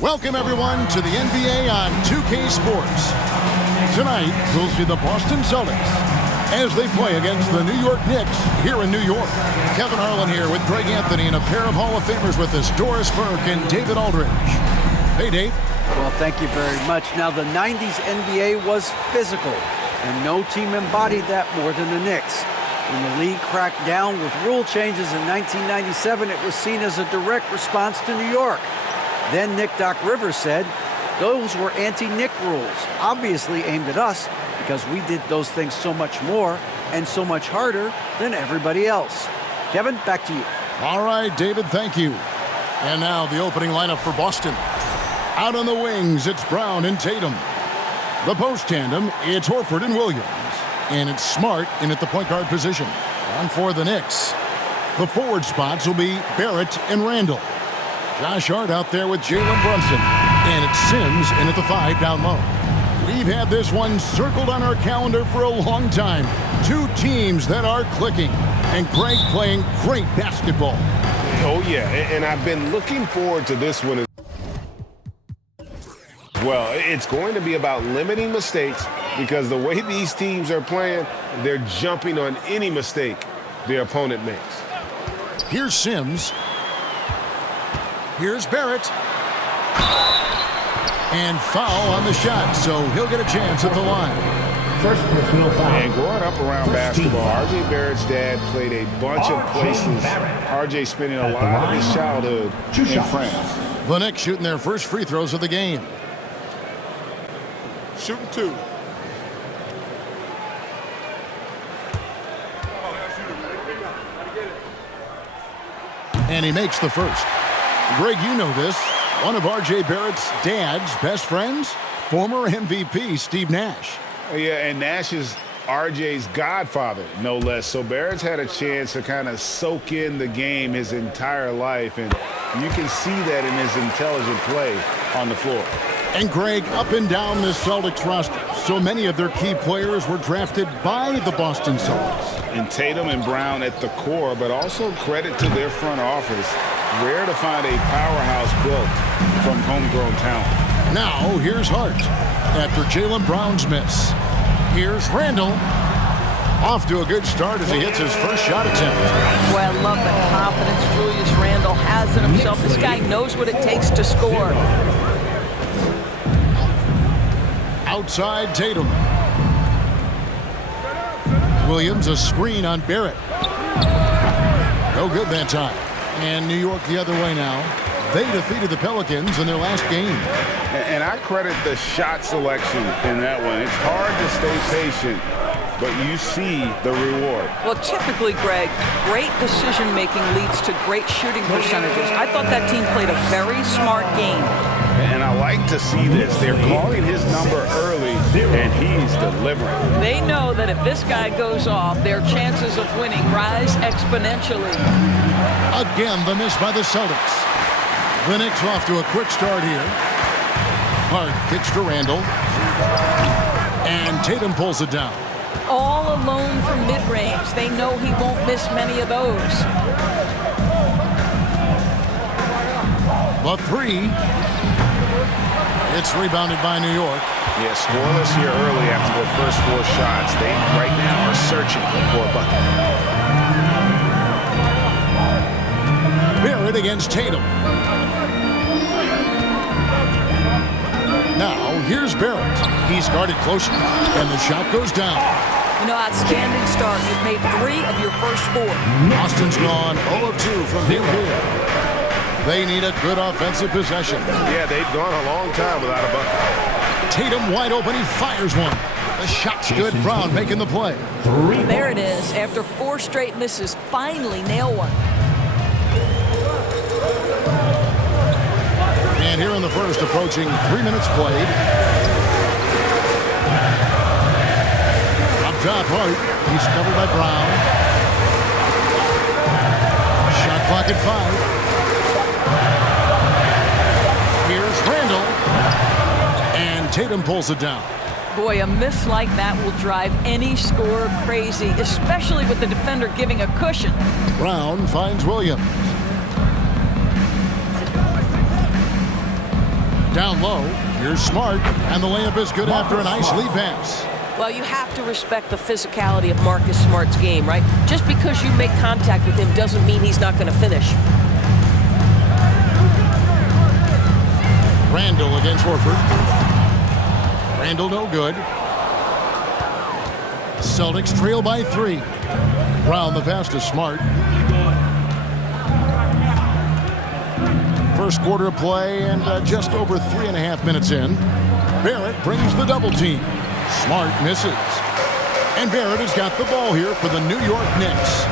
Welcome, everyone, to the NBA on 2K Sports. Tonight, we'll see the Boston Celtics as they play against the New York Knicks here in New York. Kevin Harlan here with Greg Anthony and a pair of Hall of Famers with us, Doris Burke and David Aldridge. Hey, Dave. Well, thank you very much. Now, the 90s NBA was physical, and no team embodied that more than the Knicks. When the league cracked down with rule changes in 1997, it was seen as a direct response to New York. Then Nick Doc Rivers said, those were anti-Nick rules, obviously aimed at us because we did those things so much more and so much harder than everybody else. Kevin, back to you. All right, David, thank you. And now the opening lineup for Boston. Out on the wings, it's Brown and Tatum. The post tandem, it's Horford and Williams. And it's Smart in at the point guard position. On for the Knicks. The forward spots will be Barrett and Randall. Josh Hart out there with Jalen Brunson. And it's Sims in at the 5 down low. We've had this one circled on our calendar for a long time. Two teams that are clicking. And Greg playing great basketball. Oh, yeah, and I've been looking forward to this one as well. It's going to be about limiting mistakes because the way these teams are playing, they're jumping on any mistake the opponent makes. Here's Sims. Here's Barrett. And foul on the shot, so he'll get a chance at the line. First personal foul. And growing up around basketball, R.J. Barrett's dad played a bunch of places. R.J. spending a lot of his childhood in France. The Knicks shooting their first free throws of the game. Shooting two. And he makes the first. Greg, you know this. One of R.J. Barrett's dad's best friends, former MVP Steve Nash. Yeah, and Nash is R.J.'s godfather, no less. So Barrett's had a chance to kind of soak in the game his entire life, and you can see that in his intelligent play on the floor. And Greg, up and down this Celtics roster, so many of their key players were drafted by the Boston Celtics. And Tatum and Brown at the core, but also credit to their front office. Rare to find a powerhouse built from homegrown talent. Now, here's Hart after Jalen Brown's miss. Here's Randall. Off to a good start as he hits his first shot attempt. Boy, I love the confidence Julius Randle has in himself. This guy knows what it takes to score. Outside Tatum. Williams, a screen on Barrett. No good that time. And New York the other way now. They defeated the Pelicans in their last game. And I credit the shot selection in that one. It's hard to stay patient, but you see the reward. Well, typically, Greg, great decision-making leads to great shooting percentages. I thought that team played a very smart game. And I like to see this. They're calling his number early, and he's delivering. They know that if this guy goes off, their chances of winning rise exponentially. Again, the miss by the Celtics. The Knicks off to a quick start here. Hart kicks to Randall. And Tatum pulls it down. All alone from mid-range. They know he won't miss many of those. The three. It's rebounded by New York. Yeah, scoreless here early after their first 4 shots. They right now are searching for a bucket. Barrett against Tatum. Now, here's Barrett. He's guarded closely, and the shot goes down. You know, outstanding start. You've made 3 of your first 4. Boston's gone 0 of 2 from here. They need a good offensive possession. Yeah, they've gone a long time without a bucket. Tatum wide open. He fires one. The shot's good. Brown making the play. There it is. After 4 straight misses, finally nail one. And here in the first, approaching 3 minutes played. Up top, Hart. He's covered by Brown. Shot clock at 5. Here's Randall. And Tatum pulls it down. Boy, a miss like that will drive any scorer crazy, especially with the defender giving a cushion. Brown finds Williams. Down low, here's Smart, and the layup is good after a nice lead pass. Well, you have to respect the physicality of Marcus Smart's game, right? Just because you make contact with him doesn't mean he's not going to finish. Randall against Horford. Randall no good. Celtics trail by 3. Brown the pass to Smart. First quarter of play and just over 3.5 minutes in. Barrett brings the double team. Smart misses. And Barrett has got the ball here for the New York Knicks.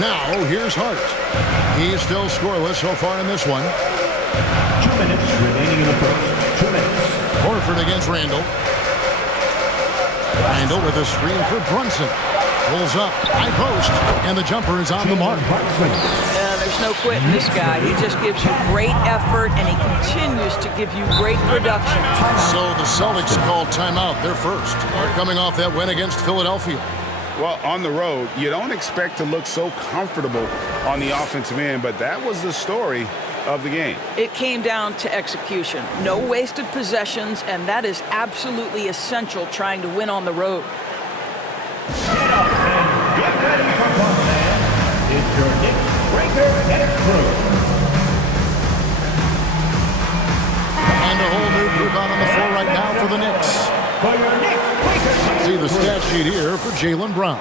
Now here's Hart. He's still scoreless so far in this one. 2 minutes remaining in the first. 2 minutes. Horford against Randall. Randall with a screen for Brunson. Pulls up, high post, and the jumper is on the mark. Yeah, there's no quitting this guy. He just gives you great effort, and he continues to give you great production. So the Celtics called timeout. They're first. They're coming off that win against Philadelphia. Well, on the road, you don't expect to look so comfortable on the offensive end, but that was the story of the game. It came down to execution. No wasted possessions, and that is absolutely essential trying to win on the road. Get up and get ready for fun, man. It's your Knicks Breaker Knicks crew. And a whole new group out on the floor right now for the Knicks. For your Knicks Breaker. See the stat sheet here for Jaylen Brown.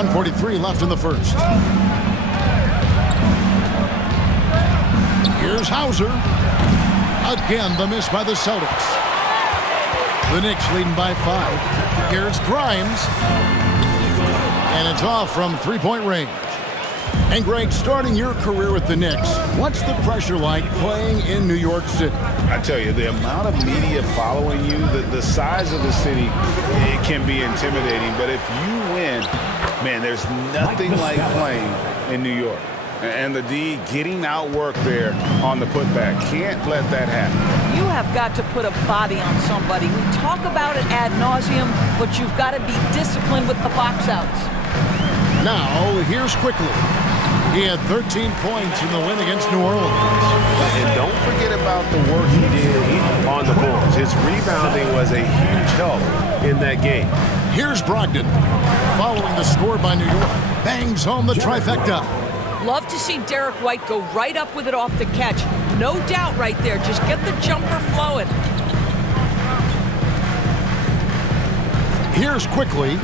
.143 left in the first. Here's Hauser. Again, the miss by the Celtics. The Knicks leading by 5. Here's Grimes. And it's off from three-point range. And Greg, starting your career with the Knicks, what's the pressure like playing in New York City? I tell you, the amount of media following you, the size of the city, it can be intimidating. But if you win, man, there's nothing like playing in New York. And the D getting outworked there on the putback. Can't let that happen. You have got to put a body on somebody. We talk about it ad nauseum, but you've got to be disciplined with the box outs. Now, here's Quickly. He had 13 points in the win against New Orleans. And don't forget about the work he did on the boards. His rebounding was a huge help in that game. Here's Brogdon. Following the score by New York. Bangs home the trifecta. Love to see Derek White go right up with it off the catch. No doubt right there. Just get the jumper flowing. Here's Quickly.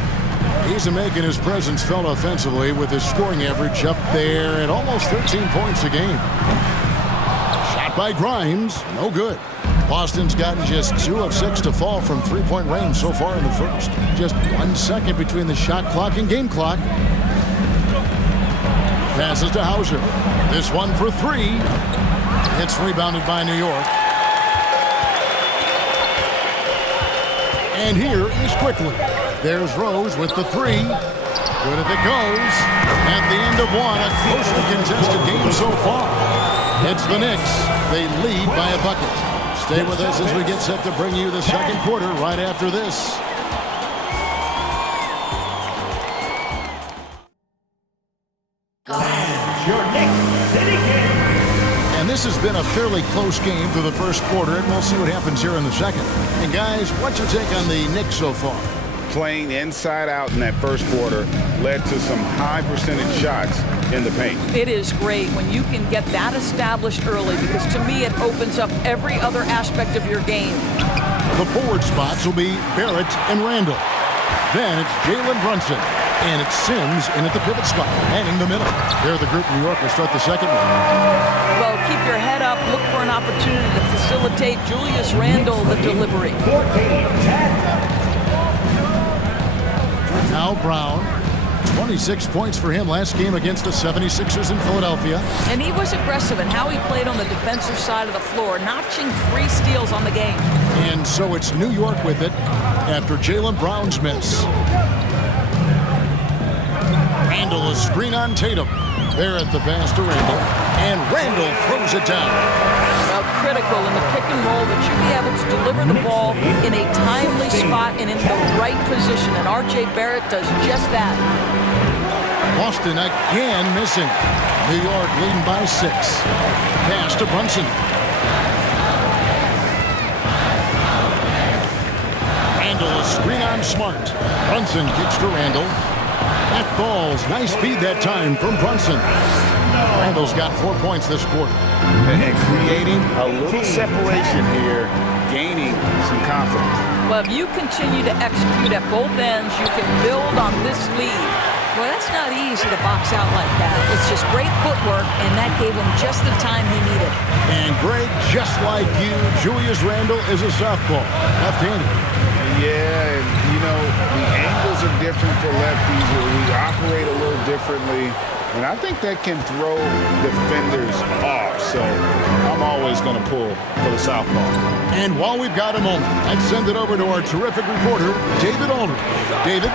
He's making his presence felt offensively with his scoring average up there at almost 13 points a game. Shot by Grimes, no good. Boston's gotten just 2 of 6 to fall from three-point range so far in the first. Just 1 second between the shot clock and game clock. Passes to Hauser. This one for 3. It's rebounded by New York. And here is Quickly. There's Rose with the 3. Good if it goes. At the end of one, a closely contested game so far. It's the Knicks. They lead by a bucket. Stay with us as we get set to bring you the second quarter right after this. Your Knicks City Kings. And this has been a fairly close game through the first quarter, and we'll see what happens here in the second. And guys, what's your take on the Knicks so far? Playing inside out in that first quarter led to some high percentage shots in the paint. It is great when you can get that established early, because to me it opens up every other aspect of your game. The forward spots will be Barrett and Randall. Then it's Jalen Brunson. And it's Sims in at the pivot spot, manning the middle. There the group New York will start the second one. Well, keep your head up. Look for an opportunity to facilitate Julius Randle the delivery. 14-10. Now Brown, 26 points for him last game against the 76ers in Philadelphia. And he was aggressive in how he played on the defensive side of the floor, notching 3 steals on the game. And so it's New York with it after Jaylen Brown's miss. Randall, a screen on Tatum. Barrett the pass to Randall. And Randall throws it down. Well, critical in the pick and roll that you be able to deliver the ball in a timely spot and in the right position. And R.J. Barrett does just that. Boston again missing. New York leading by 6. Pass to Brunson. Randall, a screen on Smart. Brunson kicks to Randall. That falls. Nice speed that time from Brunson. Randall's got 4 points this quarter. And creating a little separation here, gaining some confidence. Well, if you continue to execute at both ends, you can build on this lead. Well, that's not easy to box out like that. It's just great footwork, and that gave him just the time he needed. And Greg, just like you, Julius Randle is a southpaw, left-handed. Yeah, and you know, the angles are different for lefties. We operate a little differently. And I think that can throw defenders off. So I'm always going to pull for the southpaw. And while we've got a moment, I'd send it over to our terrific reporter, David Aldridge. David?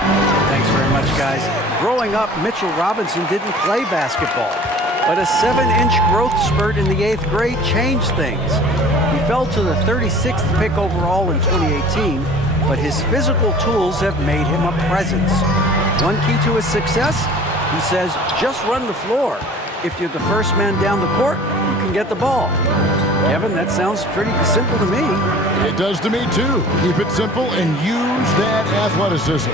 Thanks very much, guys. Growing up, Mitchell Robinson didn't play basketball. But a 7-inch growth spurt in the 8th grade changed things. He fell to the 36th pick overall in 2018, but his physical tools have made him a presence. One key to his success? He says, just run the floor. If you're the first man down the court, you can get the ball. Kevin, that sounds pretty simple to me. It does to me, too. Keep it simple and use that athleticism.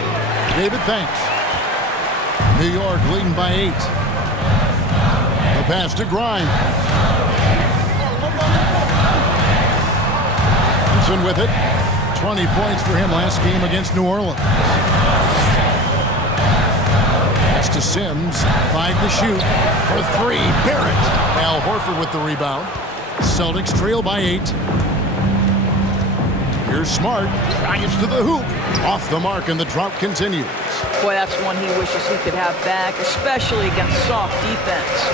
David, thanks. New York leading by 8. The pass to Grimes. Johnson with it. 20 points for him last game against New Orleans. To Sims, 5 to shoot for 3. Barrett. Al Horford with the rebound. Celtics trail by 8. Here's Smart. Drives to the hoop. Off the mark, and the drought continues. Boy, that's one he wishes he could have back, especially against soft defense.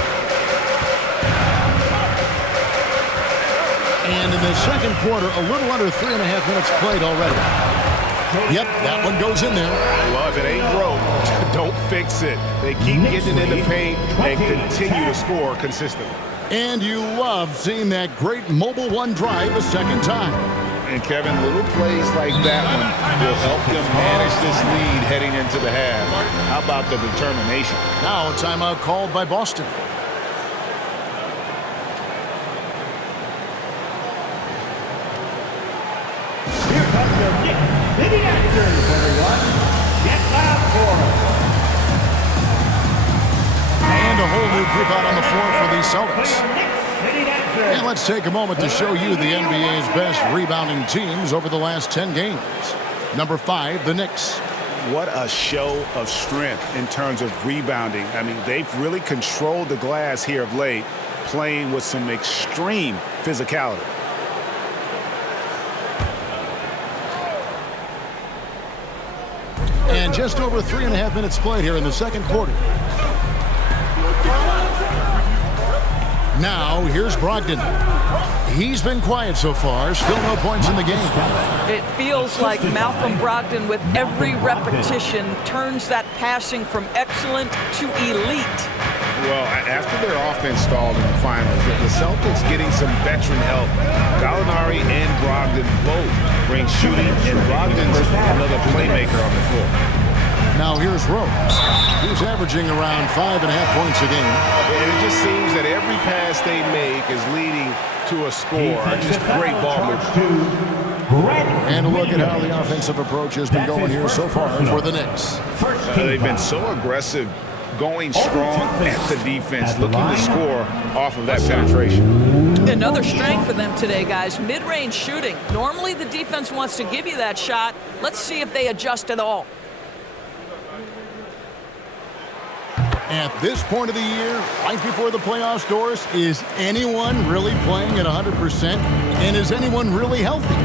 And in the second quarter, a little under 3.5 minutes played already. Yep, that one goes in there. Well, if it ain't broke, don't fix it. They keep getting in the paint and continue to score consistently. And you love seeing that great mobile one drive a second time. And Kevin, little plays like that one will help them manage this lead heading into the half. How about the determination? Now a timeout called by Boston. Here comes the Knicks City Actors, everyone. Get loud for them. And a whole new group out on the floor for the Celtics. Knicks City Actors. And let's take a moment to show you the NBA's best rebounding teams over the last 10 games. Number 5, the Knicks. What a show of strength in terms of rebounding. I mean, they've really controlled the glass here of late, playing with some extreme physicality. And just over 3.5 minutes played here in the second quarter. Now, here's Brogdon. He's been quiet so far. Still no points in the game. It feels like Malcolm Brogdon, with every repetition, turns that passing from excellent to elite. Well, after their offense stalled in the finals, the Celtics getting some veteran help. Gallinari and Brogdon both bring shooting, and Brogdon's another playmaker on the floor. Now here's Rose. He's averaging around 5.5 points a game. And it just seems that every pass they make is leading to a score. Just great ball movement. And a look at how the offensive approach has been going here so far for the Knicks. They've been so aggressive, going strong at the defense, looking to score off of that penetration. Another strength for them today, guys. Mid-range shooting. Normally the defense wants to give you that shot. Let's see if they adjust at all. At this point of the year, right before the playoffs, Doris, is anyone really playing at 100%? And is anyone really healthy?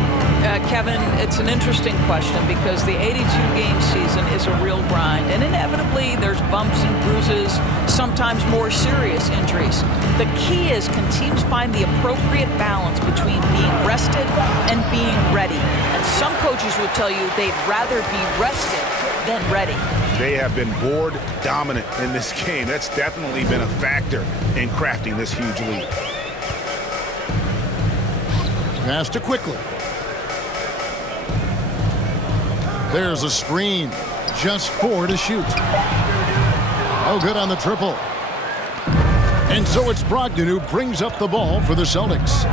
Kevin, it's an interesting question because the 82-game season is a real grind, and inevitably there's bumps and bruises, sometimes more serious injuries. The key is, can teams find the appropriate balance between being rested and being ready? And some coaches will tell you they'd rather be rested than ready. They have been board dominant in this game. That's definitely been a factor in crafting this huge lead. Pass to Quickly. There's a screen. Just 4 to shoot. Oh, good on the triple. And so it's Brogdon who brings up the ball for the Celtics.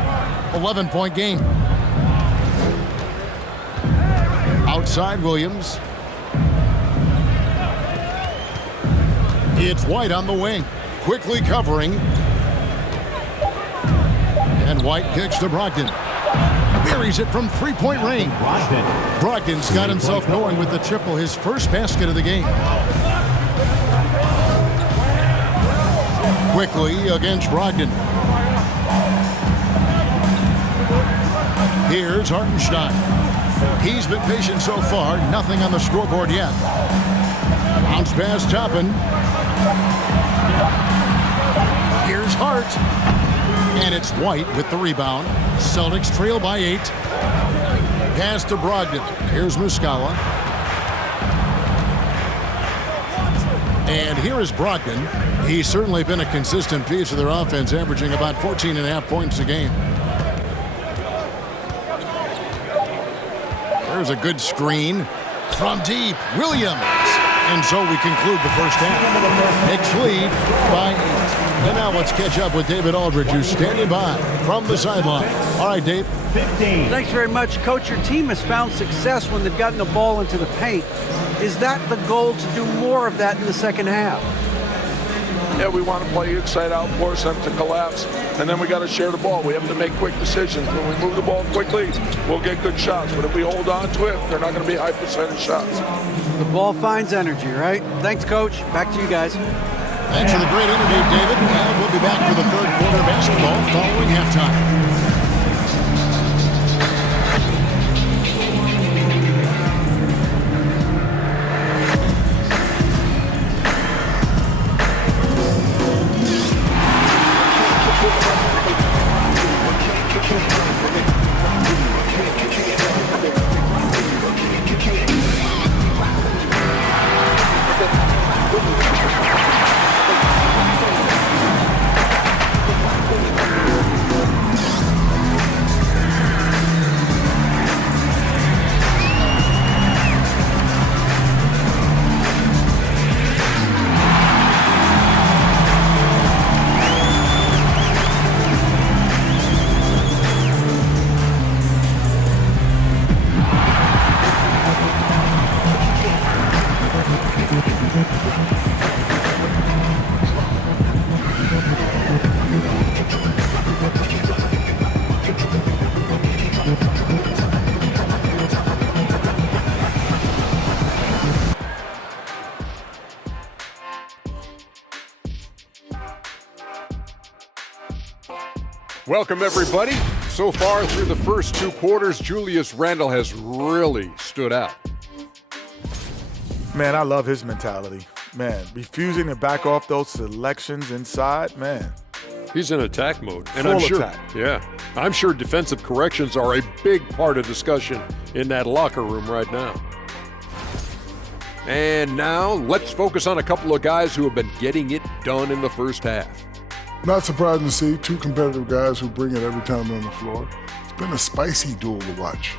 11-point game. Outside Williams. It's White on the wing. Quickly covering. And White kicks to Brogdon. Buries it from three-point range. Brogdon's got himself going with the triple, his first basket of the game. Quickly against Brogdon. Here's Hartenstein. He's been patient so far, nothing on the scoreboard yet. Bounce pass Toppin. Here's Hart. And it's White with the rebound. Celtics trail by 8. Pass to Brogdon. Here's Muscala. And here is Brogdon. He's certainly been a consistent piece of their offense, averaging about 14.5 points a game. There's a good screen from deep. Williams. And so we conclude the first half. Knicks lead by 8. And now let's catch up with David Aldridge, who's standing by from the sideline. All right, Dave. 15. Thanks very much, Coach. Your team has found success when they've gotten the ball into the paint. Is that the goal, to do more of that in the second half? Yeah, we want to play inside out, force them to collapse, and then we got to share the ball. We have to make quick decisions. When we move the ball quickly, we'll get good shots. But if we hold on to it, they're not going to be high percentage shots. The ball finds energy, right? Thanks, Coach. Back to you guys. Thanks for the great interview, David. And we'll be back for the third quarter basketball following halftime. Welcome, everybody. So far through the first 2 quarters, Julius Randle has really stood out. Man, I love his mentality. Man, refusing to back off those selections inside, man. He's in attack mode. And Full I'm sure, attack. Yeah, I'm sure defensive corrections are a big part of discussion in that locker room right now. And now let's focus on a couple of guys who have been getting it done in the first half. Not surprising to see 2 competitive guys who bring it every time they're on the floor. It's been a spicy duel to watch.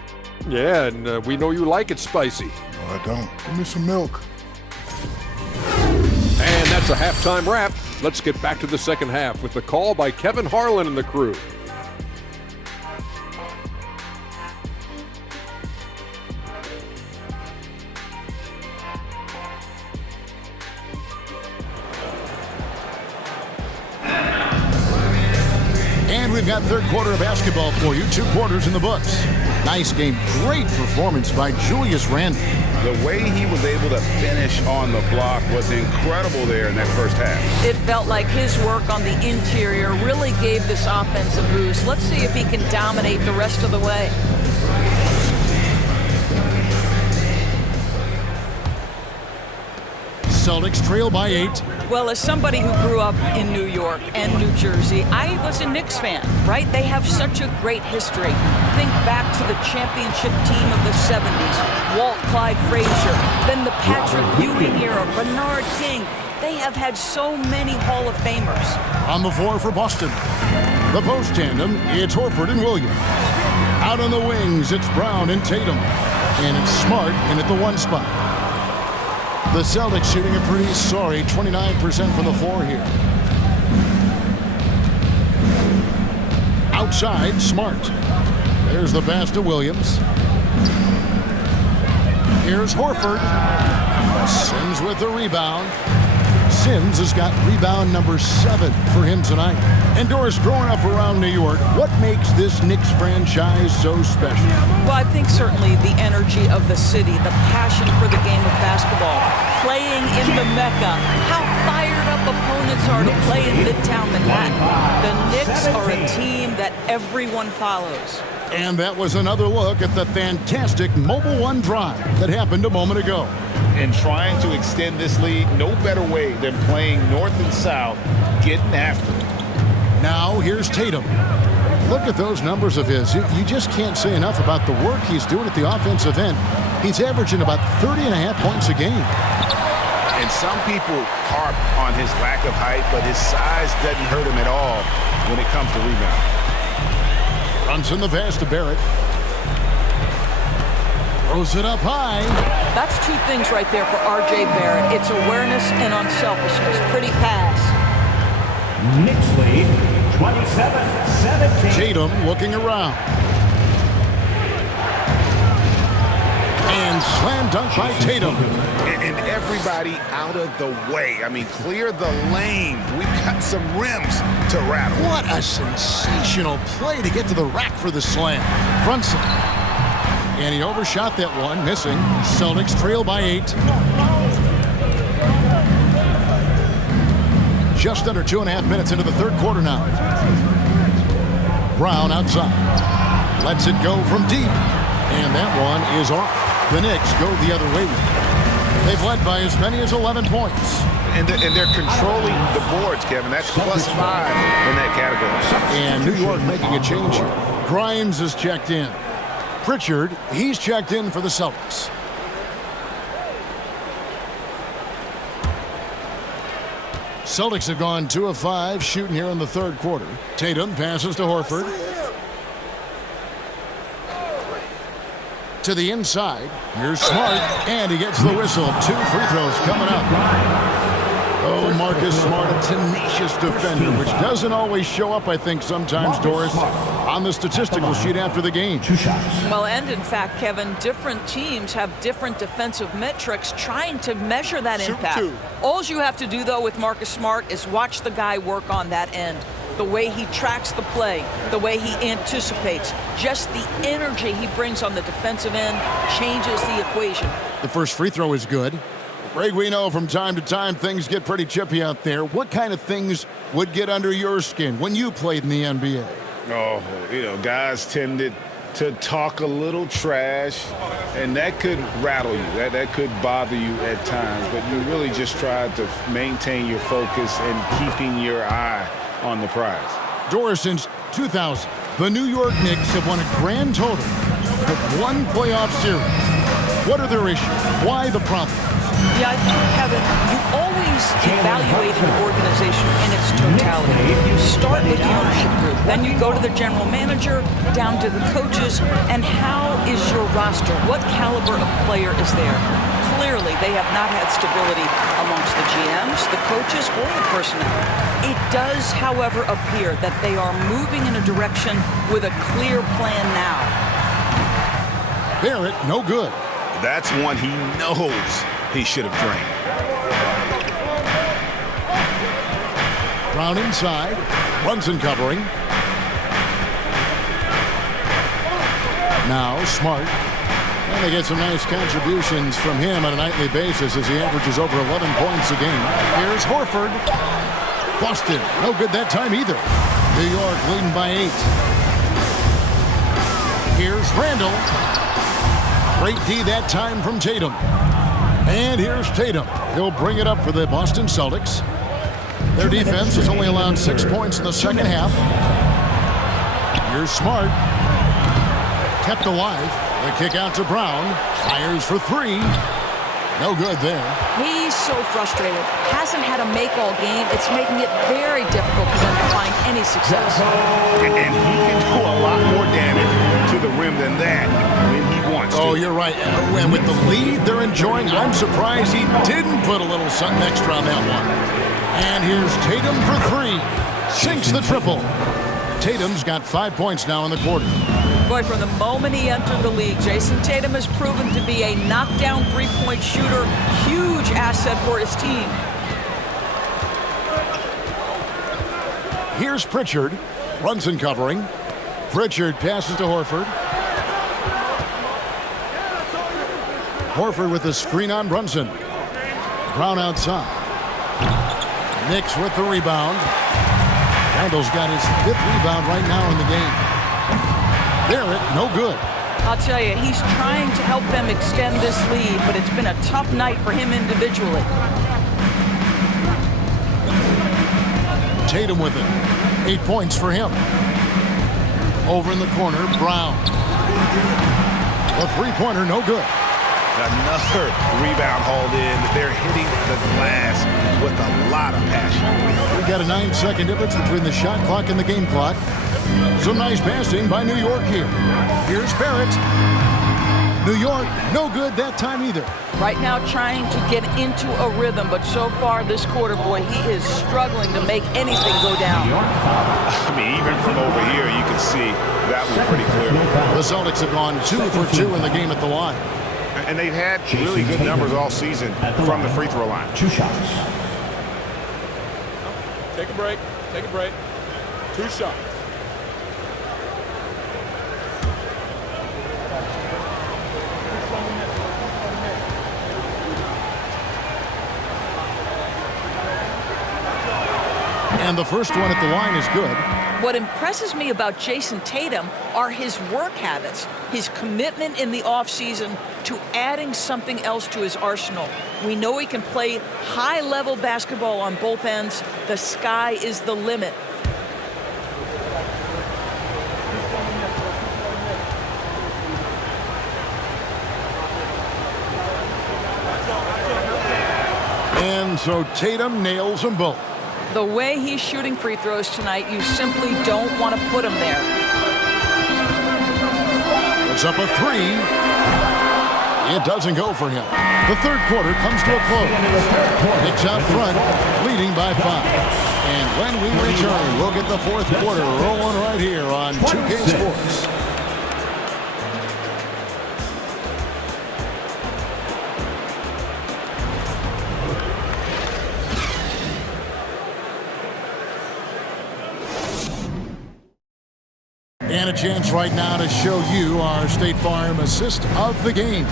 Yeah, and we know you like it spicy. No, I don't. Give me some milk. And that's a halftime wrap. Let's get back to the second half with the call by Kevin Harlan and the crew. And we've got third quarter of basketball for you. 2 quarters in the books. Nice game. Great performance by Julius Randle. The way he was able to finish on the block was incredible there in that first half. It felt like his work on the interior really gave this offense a boost. Let's see if he can dominate the rest of the way. Celtics trail by 8. Well, as somebody who grew up in New York and New Jersey, I was a Knicks fan, right? They have such a great history. Think back to the championship team of the 70s, Walt Clyde Frazier, then the Patrick Ewing era, Bernard King. They have had so many Hall of Famers. On the floor for Boston, the post tandem, it's Horford and Williams. Out on the wings, it's Brown and Tatum. And it's Smart in at the 1 spot. The Celtics shooting a pretty sorry 29% from the floor here. Outside, Smart. There's the pass to Williams. Here's Horford. Sims with the rebound. Sims has got rebound number 7 for him tonight. And Doris, growing up around New York, what makes this Knicks franchise so special? Well, I think certainly the energy of the city, the passion for the game of basketball, playing in the Mecca, how fired up opponents are to play in Midtown Manhattan. The Knicks are a team that everyone follows. And that was another look at the fantastic Mobile One drive that happened a moment ago. And trying to extend this lead, no better way than playing north and south, getting after it. Now here's Tatum. Look at those numbers of his. You just can't say enough about the work he's doing at the offensive end. He's averaging about 30.5 points a game. And some people harp on his lack of height, but his size doesn't hurt him at all when it comes to rebounding. Brunson the pass to Barrett. Throws it up high. That's 2 things right there for R.J. Barrett. It's awareness and unselfishness. Pretty pass. Knicks lead 27-17. Tatum looking around. And slam dunk by Tatum. And everybody out of the way. I mean, clear the lane. We've got some rims to rattle. What a sensational play to get to the rack for the slam. Brunson. And he overshot that one, missing. Celtics trail by 8. Just under 2.5 minutes into the third quarter now. Brown outside. Lets it go from deep. And that one is off. The Knicks go the other way with it. They've led by as many as 11 points. And they're controlling the boards, Kevin. That's +5 in that category. And New York making a change here. Grimes is checked in. Pritchard, he's checked in for the Celtics. Celtics have gone 2 of 5 shooting here in the third quarter. Tatum passes to Horford. To the inside. Here's Smart, and he gets the whistle. 2 free throws coming up. Oh, Marcus Smart, a tenacious defender, which doesn't always show up, I think, sometimes, Doris, on the statistical sheet after the game. 2 shots. Well, and in fact, Kevin, different teams have different defensive metrics trying to measure that impact. All you have to do, though, with Marcus Smart is watch the guy work on that end. The way he tracks the play, the way he anticipates, just the energy he brings on the defensive end changes the equation. The first free throw is good. Greg, we know from time to time things get pretty chippy out there. What kind of things would get under your skin when you played in the NBA? Oh, guys tended to talk a little trash, and that could rattle you. That could bother you at times, but you really just tried to maintain your focus and keeping your eye on the prize. Doris, since 2000, the New York Knicks have won a grand total of 1 playoff series. What are their issues? Why the problems? Yeah, I think, Kevin, you always evaluate an organization in its totality. You start with the ownership group, then you go to the general manager, down to the coaches, and how is your roster? What caliber of player is there? Clearly, they have not had stability amongst the GMs, the coaches, or the personnel. It does, however, appear that they are moving in a direction with a clear plan now. Barrett, no good. That's one he knows he should have drained. Brown inside. Brunson covering. Now Smart. And they get some nice contributions from him on a nightly basis as he averages over 11 points a game. Here's Horford. Boston, no good that time either. New York leading by 8. Here's Randall. Great D that time from Tatum. And here's Tatum. He'll bring it up for the Boston Celtics. Their defense has only allowed 6 points in the second half. Here's Smart. Kept alive. The kick out to Brown. Fires for three. No good there. He's so frustrated. Hasn't had a make-all game. It's making it very difficult for them to find any success. And he can do a lot more damage to the rim than that when he wants to. Oh, you're right. And with the lead they're enjoying, I'm surprised he didn't put a little something extra on that one. And here's Tatum for three. Sinks the triple. Tatum's got 5 points now in the quarter. Boy, from the moment he entered the league, Jason Tatum has proven to be a knockdown three-point shooter. Huge asset for his team. Here's Pritchard. Brunson covering. Pritchard passes to Horford. Horford with the screen on Brunson. Brown outside. Knicks with the rebound. Randall's got his 5th rebound right now in the game. Barrett, no good. I'll tell you, he's trying to help them extend this lead, but it's been a tough night for him individually. Tatum with it. 8 points for him. Over in the corner, Brown. The three-pointer, no good. Another rebound hauled in. They're hitting the glass with a lot of passion. We got a 9-second difference between the shot clock and the game clock. Some nice passing by New York here. Here's Barrett. New York, no good that time either. Right now trying to get into a rhythm, but so far this quarter, boy, he is struggling to make anything go down. I mean, even from over here, you can see that was pretty clear. The Celtics have gone 2 for 2 in the game at the line. And they've had really good numbers all season from the free throw line. 2 shots. Take a break. Take a break. 2 shots. And the first one at the line is good. What impresses me about Jason Tatum are his work habits, his commitment in the offseason to adding something else to his arsenal. We know he can play high-level basketball on both ends. The sky is the limit. And so Tatum nails them both. The way he's shooting free throws tonight, you simply don't want to put him there. It's up a three. It doesn't go for him. The third quarter comes to a close. Knicks out front, leading by 5. And when we return, we'll get the fourth quarter rolling right here on 2K Sports. And a chance right now to show you our State Farm assist of the game.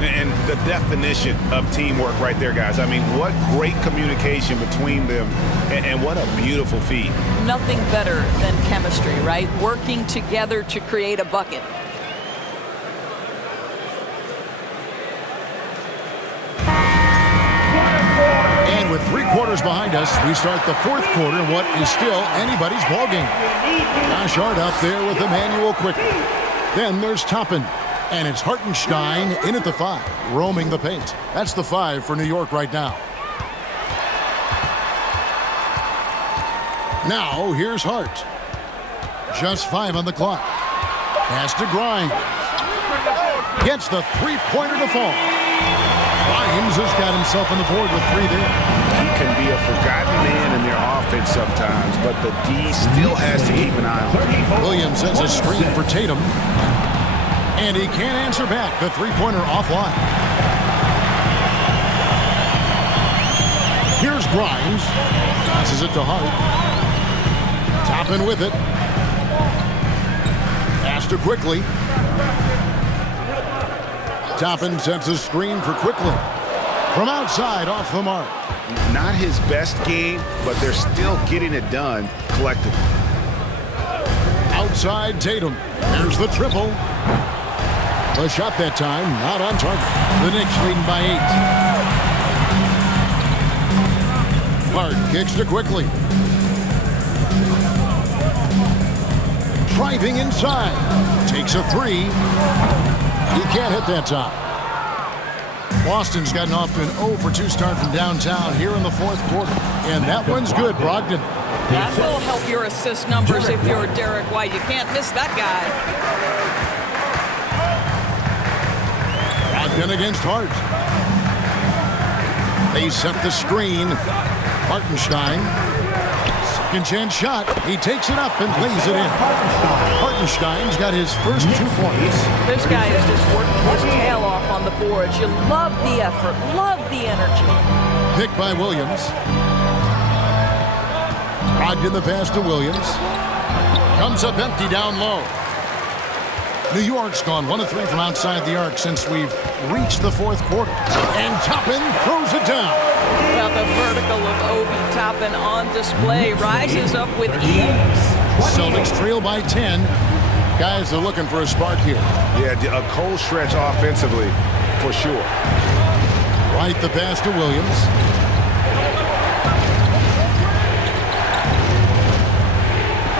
And the definition of teamwork right there, guys. I mean, what great communication between them, and what a beautiful feat. Nothing better than chemistry, right? Working together to create a bucket. And with 3 quarters behind us, we start the fourth quarter, what is still anybody's ballgame. Josh Hart out there with Emmanuel quickly. Then there's Toppin, and it's Hartenstein in at the 5, roaming the paint. That's the 5 for New York right now. Now here's Hart. Just 5 on the clock. Pass to Grimes. Gets the three-pointer to fall. Grimes has got himself on the board with 3 there. He can be a forgotten man in their offense sometimes, but the D still has to keep an eye on him. Williams sends a screen for Tatum. And he can't answer back. The three-pointer offline. Here's Grimes. Passes it to Hart. Toppin with it. Pass to Quickly. Toppin sets a screen for Quickly. From outside, off the mark. Not his best game, but they're still getting it done collectively. Outside Tatum. There's the triple. The shot that time, not on target. The Knicks leading by 8. Hart kicks to quickly. Driving inside. Takes a 3. He can't hit that time. Boston's gotten off to an 0-for-2 start from downtown here in the fourth quarter. And that one's good, Brogdon. That will help your assist numbers if you're Derek White. You can't miss that guy. Brogdon against Hart. They set the screen. Hartenstein. Second chance shot. He takes it up and lays it in. Hartenstein's got his first 2 points. This guy is just working his tail off on the boards. You love the effort, love the energy. Picked by Williams. Brogdon the pass to Williams. Comes up empty down low. New York's gone 1 of 3 from outside the arc since we've reached the fourth quarter. And Toppin throws it down. Well, the vertical of Obi Toppin on display rises up with ease. Celtics trail by 10. Guys are looking for a spark here. Yeah, a cold stretch offensively, for sure. Right the pass to Williams.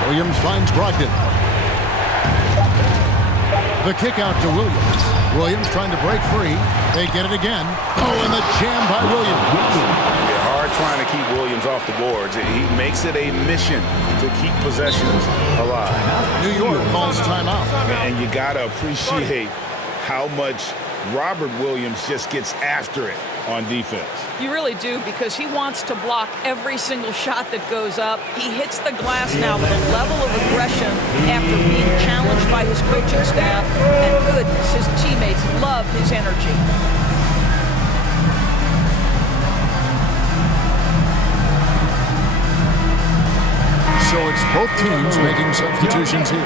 Williams finds Brogdon. The kick out to Williams. Williams trying to break free. They get it again. Oh, and the jam by Williams. Yeah, hard trying to keep Williams off the boards. He makes it a mission to keep possessions alive. New York calls timeout. And you got to appreciate how much Robert Williams just gets after it on defense. You really do, because he wants to block every single shot that goes up. He hits the glass now with a level of aggression after being challenged by his coaching staff. And goodness, his teammates love his energy. So it's both teams making substitutions here.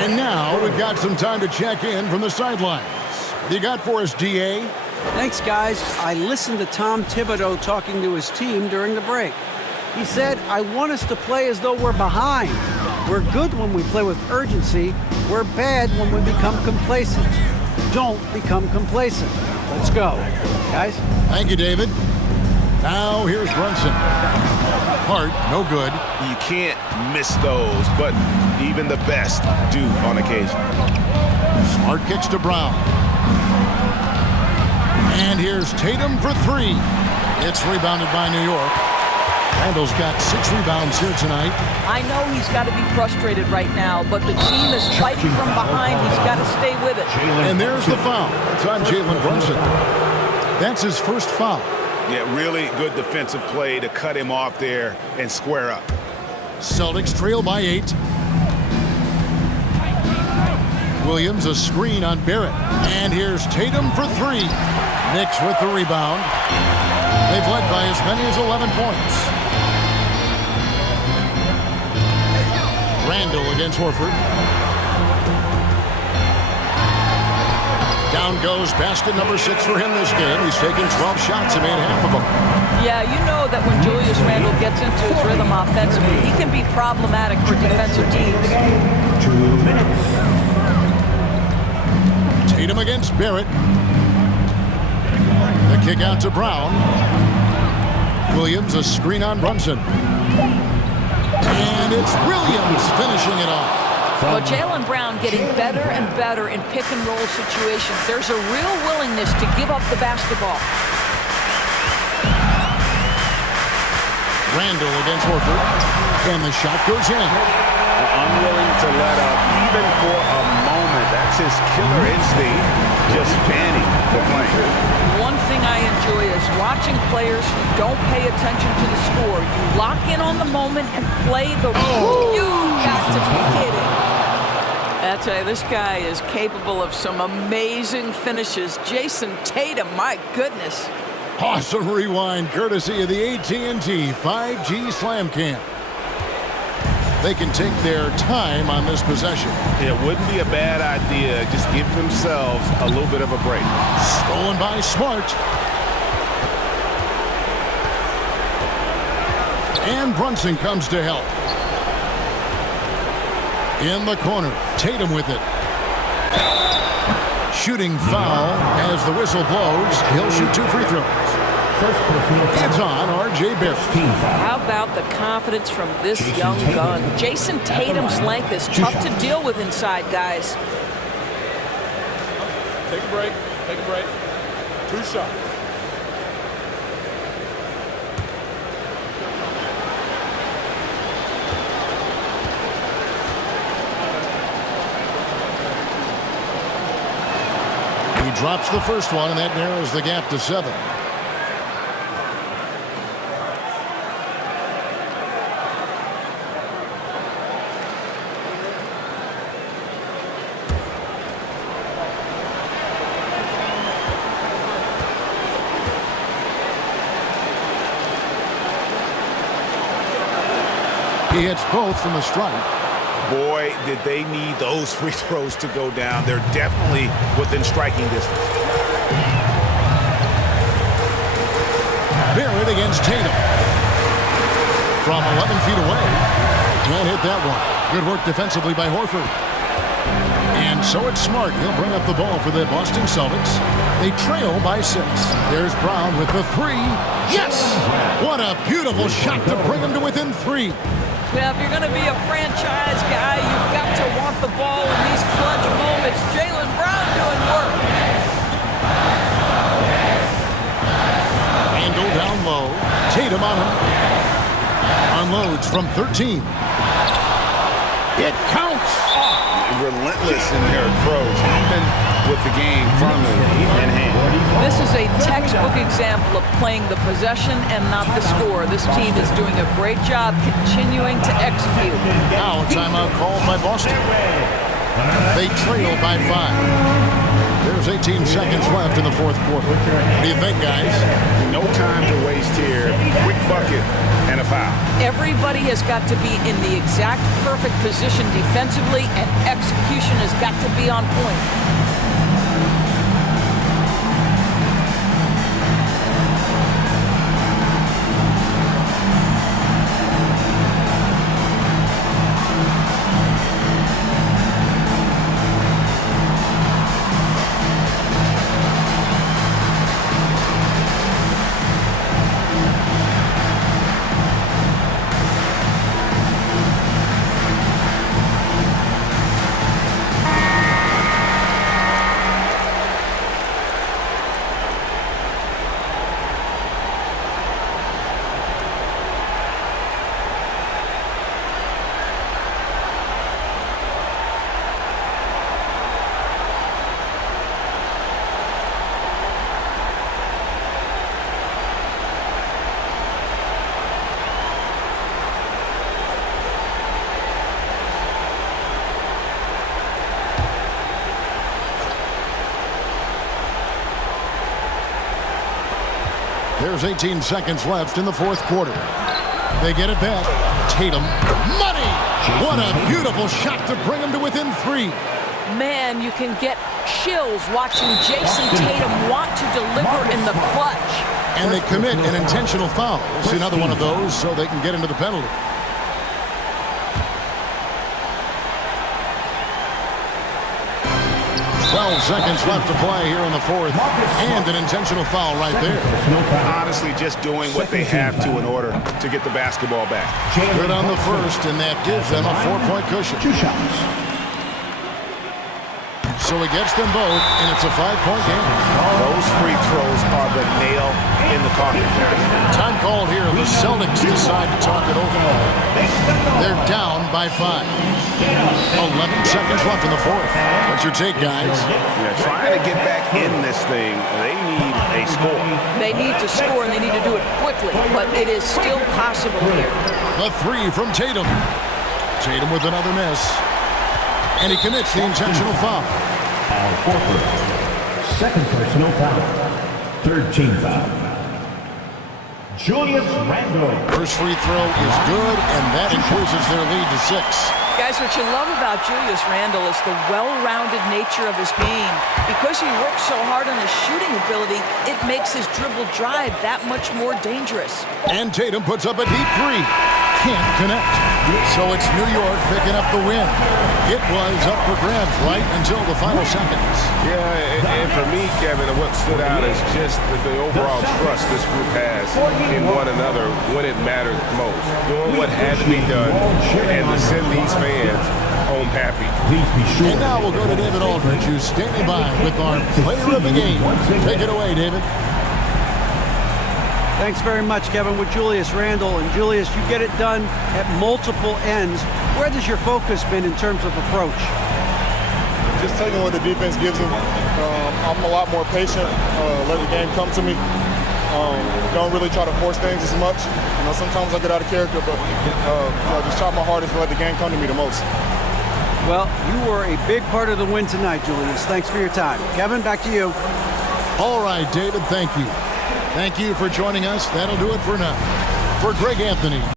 And now we've got some time to check in from the sidelines. What you got for us, DA? Thanks, guys. I listened to Tom Thibodeau talking to his team during the break. He said, I want us to play as though we're behind. We're good when we play with urgency. We're bad when we become complacent. Don't become complacent. Let's go. Guys? Thank you, David. Now here's Brunson. Hart, no good. You can't miss those, but even the best do on occasion. Smart kicks to Brown. And here's Tatum for 3. It's rebounded by New York. Randall's got 6 rebounds here tonight. I know he's got to be frustrated right now, but the team is fighting from behind. He's got to stay with it. And there's the foul. It's on Jalen Brunson. That's his first foul. Yeah, really good defensive play to cut him off there and square up. Celtics trail by 8. Williams a screen on Barrett. And here's Tatum for 3. Knicks with the rebound. They've led by as many as 11 points. Randall against Horford. Down goes basket number 6 for him this game. He's taken 12 shots and made half of them. Yeah, you know that when Julius Randle gets into his rhythm offensively, he can be problematic for defensive teams. 2 minutes. Tatum against Barrett. The kick out to Brown. Williams a screen on Brunson. And it's Williams finishing it off. Well, Jaylen Brown getting better and better in pick-and-roll situations. There's a real willingness to give up the basketball. Randall against Horford. And the shot goes in. Unwilling to let up even for a moment. That's his killer instinct, just fanning the flame. One thing I enjoy is watching players who don't pay attention to the score. You lock in on the moment and play the role. You got to be kidding. I tell you, this guy is capable of some amazing finishes. Jason Tatum, my goodness. Awesome rewind courtesy of the AT&T 5G Slam Cam. They can take their time on this possession. It wouldn't be a bad idea. Just give themselves a little bit of a break. Stolen by Smart. And Brunson comes to help. In the corner, Tatum with it. shooting foul as the whistle blows. He'll shoot 2 free throws. It's on R.J. Barrett. How about the confidence from this young gun? Jason Tatum's length is tough to deal with inside, guys. Take a break. Take a break. 2 shots. He drops the first one, and that narrows the gap to 7. He hits both from the stripe. Boy, did they need those free throws to go down. They're definitely within striking distance. Barrett against Tatum. From 11 feet away. Can't hit that one. Good work defensively by Horford. And so it's Smart. He'll bring up the ball for the Boston Celtics. They trail by 6. There's Brown with the 3. Yes! What a beautiful shot to bring him to within 3. Yeah, if you're going to be a franchise guy, you've got to want the ball in these clutch moments. Jaylen Brown doing work. Handle down low. Tatum on him. Unloads from 13. It counts. Relentless in their approach, even with the game firmly in hand. This is a textbook example of playing the possession and not the score. This team is doing a great job continuing to execute. Now a timeout called by Boston. They trail by 5. There's 18 seconds left in the 4th quarter. What do you think, guys? No time to waste here. Quick bucket and a foul. Everybody has got to be in the exact perfect position defensively, and execution has got to be on point. There's 18 seconds left in the 4th quarter. They get it back. Tatum. Money! What a beautiful shot to bring him to within 3. Man, you can get chills watching Jason Tatum want to deliver in the clutch. And they commit an intentional foul. We'll see another one of those so they can get into the penalty. Seconds left to play here in the 4th, and an intentional foul right there. Honestly, just doing what they have to in order to get the basketball back. Good on the first, and that gives them a 4-point cushion. 2 shots. So he gets them both, and it's a 5-point game. Those free throws are the nail in the coffin. Time called here. The Celtics decide to talk it over. They're down by 5. 11 seconds left in the 4th. What's your take, guys? Yeah, trying to get back in this thing, they need a score. They need to score, and they need to do it quickly, but it is still possible here. A 3 from Tatum. Tatum with another miss. And he commits the intentional foul. Al Horford. 2nd personal foul. 3rd team foul. Julius Randle. First free throw is good, and that increases their lead to 6. Guys, what you love about Julius Randle is the well-rounded nature of his game. Because he works so hard on his shooting ability, it makes his dribble drive that much more dangerous. And Tatum puts up a deep three. Can't connect. So it's New York picking up the win. It was up for grabs right until the final seconds. Yeah, and for me, Kevin, what stood out is just the overall trust this group has in one another when it mattered most. Doing what had to be done and to send these fans home happy. And now we'll go to David Aldridge, who's standing by with our player of the game. Take it away, David. Thanks very much, Kevin, with Julius Randle. And Julius, you get it done at multiple ends. Where has your focus been in terms of approach? Just taking what the defense gives them. I'm a lot more patient, let the game come to me. Don't really try to force things as much. Sometimes I get out of character, but just try my hardest to let the game come to me the most. Well, you were a big part of the win tonight, Julius. Thanks for your time. Kevin, back to you. All right, David, thank you. Thank you for joining us. That'll do it for now. For Greg Anthony.